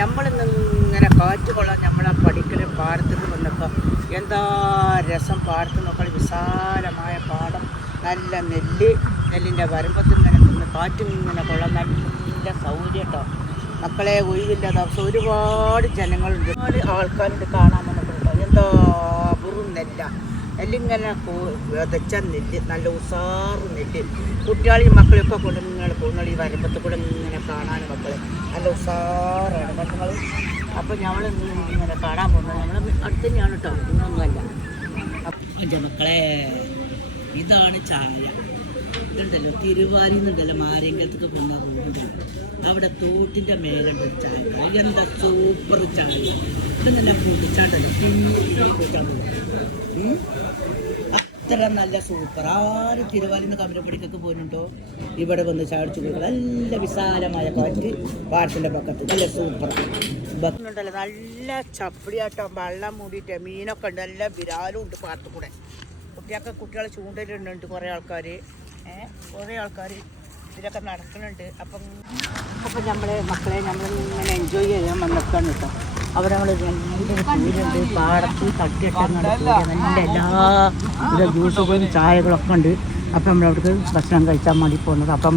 നമ്മളിന്നിങ്ങനെ കാറ്റ് കൊള്ളാൻ നമ്മളെ പഠിക്കലും പാടത്തേക്ക് വന്നപ്പോൾ എന്താ രസം പാടത്ത് നോക്കാൻ വിശാലമായ പാടം, നല്ല നെല്ലിൻ്റെ വരമ്പത്ത് ഇങ്ങനെ നിന്ന് കാറ്റിങ്ങനെ കൊള്ളാൻ നല്ല സൗകര്യം കേട്ടോ മക്കളെ. ഒഴിവില്ലാത്ത അവസ്ഥ ഒരുപാട് ജനങ്ങളുണ്ട്, ഒരുപാട് ആൾക്കാരുണ്ട് കാണാൻ വന്നിട്ടുണ്ടോ. എന്താ വെറും നെല്ലിങ്ങനെ വിതച്ച നെല്ല്, നല്ല ഉസാറ് നെല്ല്. കുട്ടികളെയും മക്കളെയൊക്കെ കൊണ്ട് ഇങ്ങനെ പോകുന്ന ഈ വരമ്പത്ത് കൂടെ ഇങ്ങനെ കാണാൻ മക്കളെ നല്ല ഉസാറാണ് മക്കൾ. അപ്പോൾ ഞങ്ങൾ ഇങ്ങനെ കാണാൻ പോകുന്നത് നമ്മൾ അടുത്ത് തന്നെയാണ് കേട്ടോ, ഇന്നൊന്നുമല്ല. അപ്പം മക്കളെ ഇതാണ് ചായ. ഇതുണ്ടല്ലോ തിരുവാരിന്നുണ്ടല്ലോ മാരേങ്കലത്തൊക്കെ പോകുന്ന റോഡുണ്ടല്ലോ, അവിടെ തോട്ടിൻ്റെ മേലുണ്ട് ചായ. എന്താ സൂപ്പർ ചായ. ഇതെന്നെ കൂട്ടിച്ചാണ്ടല്ലോ പിന്നെ കൂട്ടാൻ അത്ര നല്ല സൂപ്പർ. ആരും തിരുവാലിന്ന് കമരപ്പടിക്കൊക്കെ പോകുന്നുണ്ടോ ഇവിടെ വന്ന് ചാടിച്ചു കൊടുക്കുക. നല്ല വിശാലമായ കാറ്റ് പാടത്തിൻ്റെ പക്കത്ത് നല്ല സൂപ്പർ ഉണ്ടല്ലോ. നല്ല ചപ്പിടിയാട്ടോ, വെള്ളം മൂടിയിട്ട് മീനൊക്കെ ഉണ്ട്, നല്ല വിരാലും ഉണ്ട് പാടത്തു കൂടെ. കുട്ടികളെ ചൂണ്ടലുണ്ട് കുറേ ആൾക്കാർ, കുറേ ആൾക്കാർ ഇതിലൊക്കെ നടക്കുന്നുണ്ട്. അപ്പം നമ്മളെ മക്കളെ നമ്മളിങ്ങനെ എൻജോയ് ചെയ്യാൻ വന്നിട്ടാണ് കേട്ടോ. അവിടെ നമ്മൾ വീടുണ്ട് പാടത്ത് തട്ടിയിട്ടങ്ങനെ നല്ല എല്ലാ ജ്യൂസുകളും ചായകളൊക്കെ ഉണ്ട്. അപ്പം നമ്മളവിടേക്ക് ഭക്ഷണം കഴിച്ചാൽ മതി പോകുന്നത്. അപ്പം